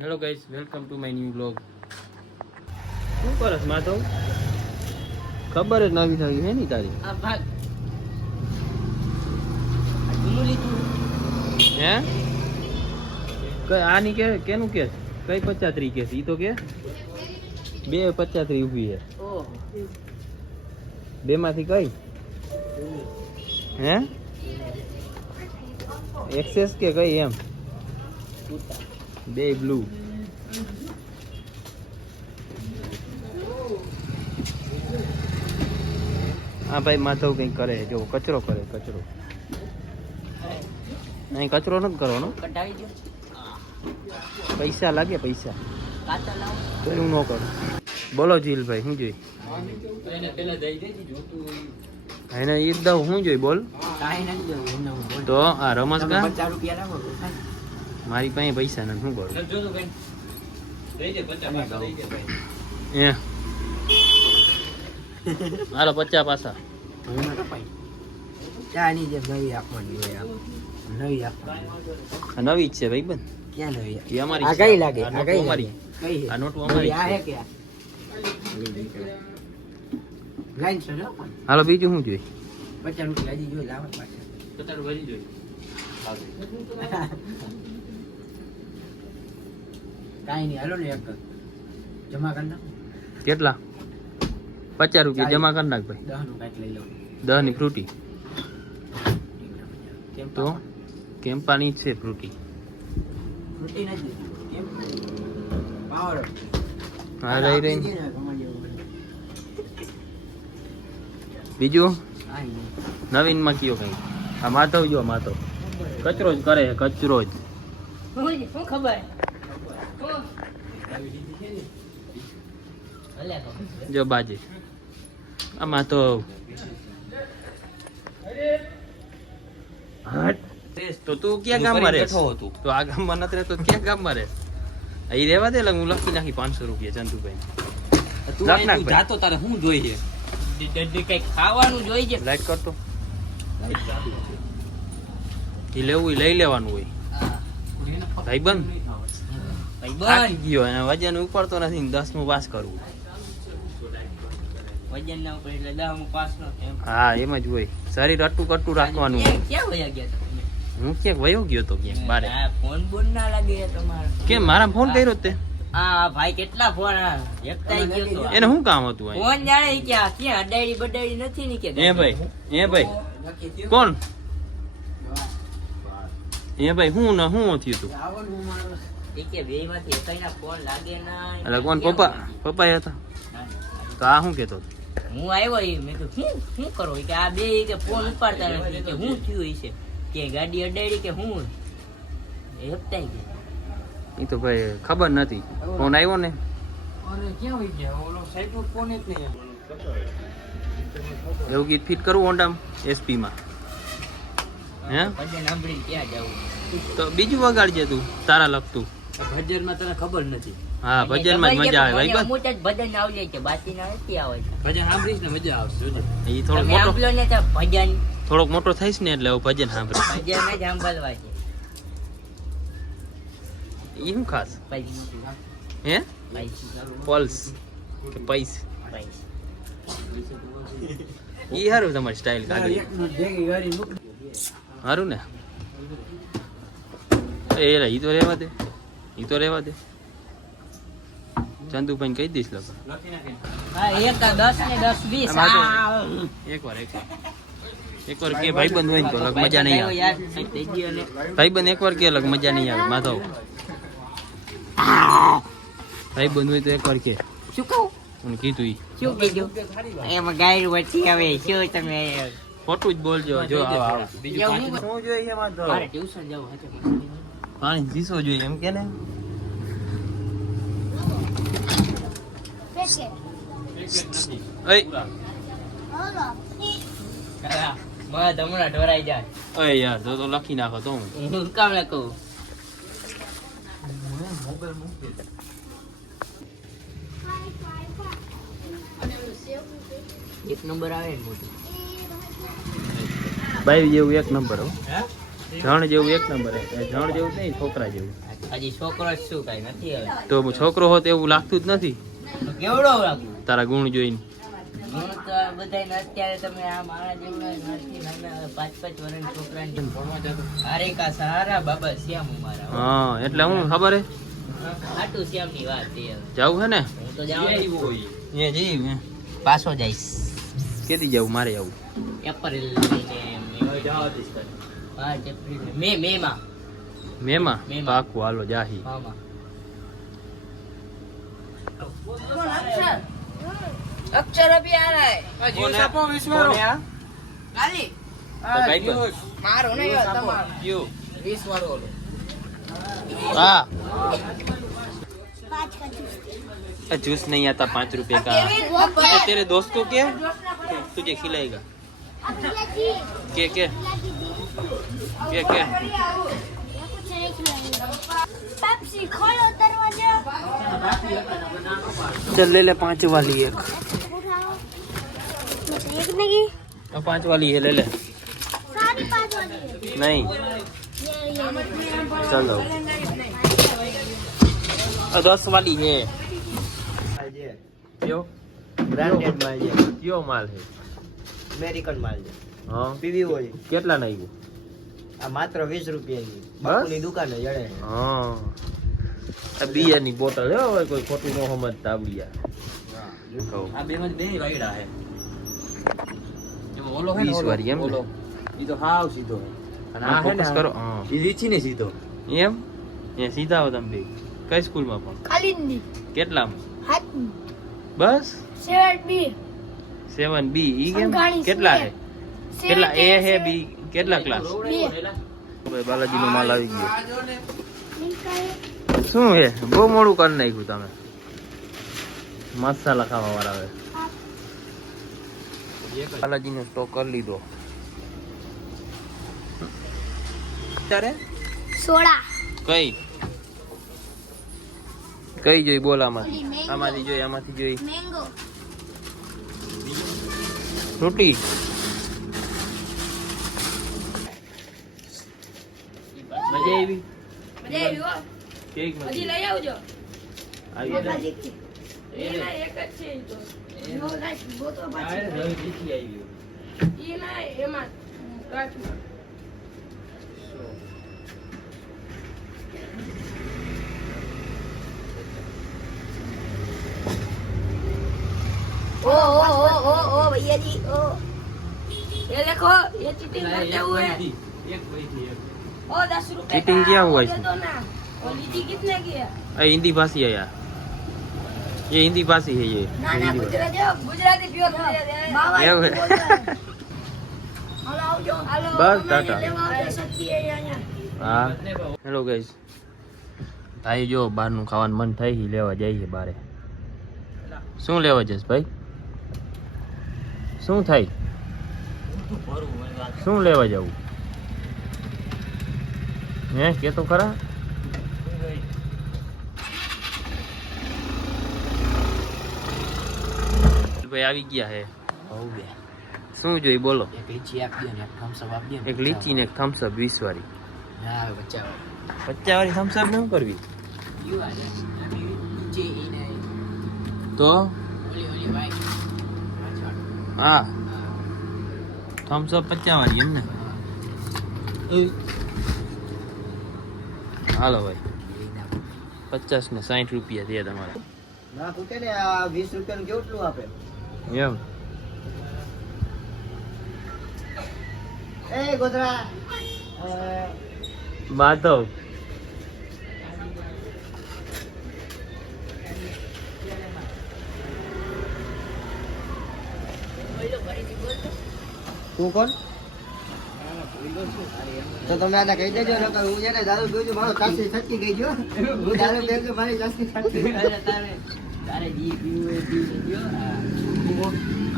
Hello guys, welcome to my new vlog. શું કરસ માધવ? ખબર જ નવી થઈ હે ની તારી. આ ભાગ જૂનું લીધું હે કઈ આની કે કેનું કે કઈ 75 કે ઈ તો કે 275 ઊભી હે. ઓહો બે માંથી કઈ હે એક્સેસ કે કઈ એમ બે બ્લુ. હા ભાઈ માધવ કઈ કરે જો કચરો કરે કચરો. નહીં કચરો નથી કરવાનો, કટાવી દો પૈસા લાગે પૈસા કાચા લાવો તો હું ન કરું. બોલો જીલભાઈ શું જોઈ એને પેલા દઈ દેજી જોતું એને ઈ દઉં શું જોઈ બોલ કાઈ નથી દેવું એને હું બોલ તો આ રમસ કા 50 રૂપિયા લાવો મારી પાસે પૈસા નથી શું કરું જોતું કઈ દઈ દે 50 દઈ દે ભાઈ એ હાલો 50 પાછા હું ન કપાઈ ચાની જે નવી આપવાની હોય નવી આપવાની આ નવી જ છે ભાઈ બંધ ક્યાં નવી એ અમારી આ છે. કઈ લાગે આ આ નોટ કઈ અમારી કઈ આ નોટ અમારી આ હે છે. કે લાઈન છે ને હાલો બીજું શું જોઈ 50 રૂપિયા હજી જોઈ લાવો પાછા 50 ભરી જોઈ કાઈ નહીં હાલો ને એક જમા કરી નાખો કેટલા 50 રૂપિયા જમા કરી નાખ ભાઈ 10 નું કાંઈક લઈ લો 10 ની ફ્રૂટી કેમ તો કેમ્પાની જ છે ફ્રૂટી રૂટી નથી કેમ પાવર હા રહી રહી બીજું નવીન માં કયો કઈ આ માધવ જો માધવ કચરો જ કરે કચરો જ શું ખબર જો બાજે આ માધવ હટ તો તું ક્યાં ગામમાં રહેશ તો આ ગામમાં નથી રહેતો ક્યાં ગામમાં રહેશ અહીં રહેવા દે હું લખી નાખી 500 રૂપિયા ચંદુભાઈ તું લખ નાખ તું જાતો તારે શું જોઈએ કઈ ખાવાનું જોઈએ લાઈક કરતો એ લેવું એ લઈ લેવાનું હોય ભાઈ બંધ થાકી ગયો અને વજન ઉપાડતો નથી 10મું પાસ કરવું વજન ના ઉપર એટલે 10 પાસ નો એમ હા એમ જ હોય શરીર અટું કટું રાખવાનું હોય. ક્યાં વયા ગયા તમે હું ક્યાંક વયો ગયો તો ક્યાંક બારે આ ફોન બોન ના લાગે તમારો કેમ મારા ફોન કર્યો તે આ ભાઈ કેટલા ફોન એકતાઈ ગયો તો એને શું કામ હતું અહીં? ફોન જાણે ઈ ક્યાં ક્યાં અડાડી બડાડી નથી ની કે એ ભાઈ કોણ એ ભાઈ હું ન હું થયું તું ઈ કે બે માંથી એકઈના ફોન લાગે ના એટલે કોણ પપ્પા હતા તો આ શું કેતો હતો? હું આવ્યો ઈ મેં કીધું શું કરો ઈ કે આ બે ઈ કે ફોન ઉપાડતા નથી કે હું થયું ઈ છે કે ગાડી અડાડી કે હું એ હપ્તાઈ ગઈ એ તો ભાઈ ખબર નથી ફોન આવ્યો ને અરે ક્યાં હોય ગયા ઓલો સાઈડ નો ફોન જ નહીં એવું ગીત ફિટ કરવું હોન્ડામાં એસપી માં હે ભજન સાંભળીને ક્યાં જાવું તો બીજું વગાડજે તું તારા લગતું ભજન માં તને ખબર નથી હા ભજન માં જ મજા આવે ભાઈ અમુક જ ભજન આવડે છે બાકી ના નથી આવે ભજન સાંભળીશ ને મજા આવશે જોજે. એ થોડોક તમે મોટો સાંભળો ને તો ભજન થોડોક મોટો થઈશ ને એટલે હવે ભજન સાંભળે ભજન જ સાંભળવા છે એ શું ખાસ પૈસા હે પૈસા પલ્સ કે પૈસ એ સારું તમારી સ્ટાઇલ કાઢી સારું ને એ ઈ તો રહેવા દે ચંદુભાઈ કહી દઈશ લોકો હા એક 10 ને 10 20 એકવાર કે ભાઈબંધ હોય ને તો લગ મજા નહીં આવે ભાઈબંધ એકવાર કે લગ મજા નહીં આવે માધવ ભાઈબંધ હોય તો એકવાર કે શું કહું મને કીધું ઈ શું કીધું એમાં ગાયર વચ્ચે આવે શું તમે ખોટું જ બોલજો જો આવ બીજું શું શું જોઈએ માધવ મારે ટ્યુશન જવું હતું પાણી જીસો જોઈએ એમ કે ને ઓય મત હમણાં ઢોરાઈ જાય ઓય યાર તો લખી નાખો તો હું કામ ના કહું એક નંબર આવે ને મોટી બાઈ જેવું એક નંબર હો જણ જેવું એક નંબર જણ જેવું નહીં છોકરા જેવું હજી છોકરો જ શું કઈ નથી હવે તો છોકરો હોત એવું લાગતું જ નથી તો કેવડો લાગ્યું તારા ગુણ જોઈને હું તો બધાને અત્યારે તમે આ મારા જેવડા નથી નાના 5-5 વર્ષના છોકરાને અરે કા સારા બાબા શ્યામ મારા હા એટલે હું ખબર હે આટુ શ્યામની વાત છે હવે. જાવું હે ને હું તો જાઉં એ જઈ પાછો જઈશ કેદી જાવું મારે આવું એપ્રિલ મહિને 5 એપ્રિલ મે માં મેમાં મેમાં. પાકું હાલો જાહી મામા अक्षर अभी आ रहा है गाली मारो नहीं होता मारो 20 वालों हाँ जूस नहीं आता 5 रुपए का तो तेरे दोस्त को क्या तुझे खिलाएगा क्या क्या क्या क्या पेप्सी खोलो दरवाजा चल ले ले 5 वाली एक उठाओ मतलब एक नहीं 5 वाली है ले ले सारी 5 वाली है नहीं ये चलो 10 वाली है क्यों બ્રાન્ડેડ માલ છે, क्यों माल है અમેરિકન માલ છે, हाँ પીવી હોય. કેટલા નાખ્યું આ માત્ર 20 રૂપિયાની બાપુની દુકાને જડે. હા આ બિયરની બોટલ હે હવે કોઈ ખોટું ન સમજતા આવડિયા આ બેમાં બે વાયડા છે. એમાં ઓલો છે ને 20 વાળી એમ ને? ઓલો ઈ તો હાવ સીધો છે. અને આ છે ને ફોકસ કરો હા ઈ લીચી ને સીધો. એમ એ સીધા હો તમે બે કઈ સ્કૂલમાં પણ कालिंदी કેટલામાં हाथ બસ 7B 7B ઈ કેમ સંઘાણી કેટલા હે છે. કેટલા એ હે બી કેટલા ક્લાસ બે ભાઈ બાલાજીનો માલ આવી ગયો मिलता है શું હે બહુ મોડું કરી નાખ્યું તમે મસાલા ખાવા વાળા હવે બાલાજીનો સ્ટોક કરી લીધો ત્યારે सोडा કઈ કઈ જોઈ બોલ આમાંથી ઓલી mango. આમાંથી જોઈ मैंगो ફ્રૂટી મજા આવી કેક મજા લઈ આવજો આવી बाबा जी की એના એક જ છે ઈ તો नो गाइस वो तो बात એના એમાં કાચમાં ओ ओ ओ ओ ओ भैया जी ओ ये देखो ये चीटिंग करते हुए ओ 10 रुपए चीटिंग का किया हुआ वो दे इसने। दो ना और लीची कितने की है ये हिंदी भाषी है यार ये हिंदी भाषी है ये ना ना हिंदी गुजराती गुजराती प्योर बाबा એવું હે? हेलो आओ जो हेलो બસ ટાટા लेवा दे सकती है यहाँ હા હેલો ગાઈસ ભાઈ જો બહારનું ખાવાનું મન થાય છે લેવા જઈએ બારે શું લેવા જઈશ ભાઈ શું થાય શું લેવા જવું હે કે તો ખરા ભાઈ આવી ગયા હે હવ બે. શું જોઈ બોલો એક લીચી આપી દો ને એક થમ્સ અપ આપી દો ને. એક લીચી ને એક થમ્સ અપ 20 વાળી ના આવે બચ્ચા. 50 વાળી થમ્સ અપ ન કરવી યુ આ લે. લીચી ઈને તો ઓલી વાઈટ. હા થમ્સ અપ 50 વાળી એમ ને હાલો ભાઈ 50 ને 60 રૂપિયા દે તમારા ના પૂછે ને આ 20 રૂપિયાનું કેટલું આપે? એમ એ ગોધરા માધવ તું કોણ? તો તમે આને કહી દેજો ને હું છે ને દારૂ પીવું છું, મારો ચાસી છટકી ગઈ જો. હું દારૂ પીવું છું, મારી ચાસી છટકી ગઈ. તારે જી પીવું એ પી લેજો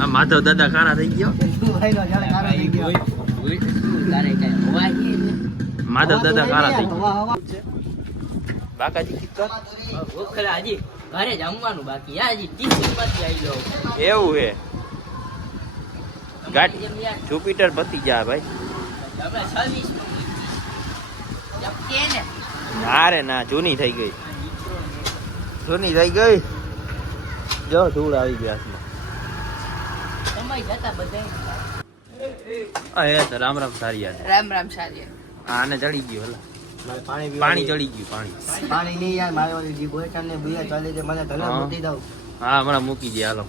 આ માધવ દાદા કાળા થઈ ગયો તું ભાઈનો જાણે કારો થઈ ગયો. તારે કઈ હોવા છે માધવ દાદા કાળા થઈ હવા, ગયા હવા. બાકાજી કીધું ભૂખલા હજી ઘરે જમવાનું બાકી યા હજી ટીચિંગ માંથી આવી જાવ એવું હે ગાડી જેમ યાર જુપિટર પતી જા ભાઈ આપણે 26 નક્કી ને ના રે ના, જૂની થઈ ગઈ. જૂની થઈ ગઈ. જો ધૂળ આવી ગયા છે. સમય જતા બધા તો રામ રામ સારી યાર. રામ રામ સારી આને ચડી ગયું હલા. મારે પાણી પાણી ચડી ગયું પાણી. પાણી નહીં યાર, મારે ઓલી જે બોયટાને બુયા ચાલે છે, મને ધલા હા. મૂકી દઉં. હા હમણાં મૂકી દે હાલો.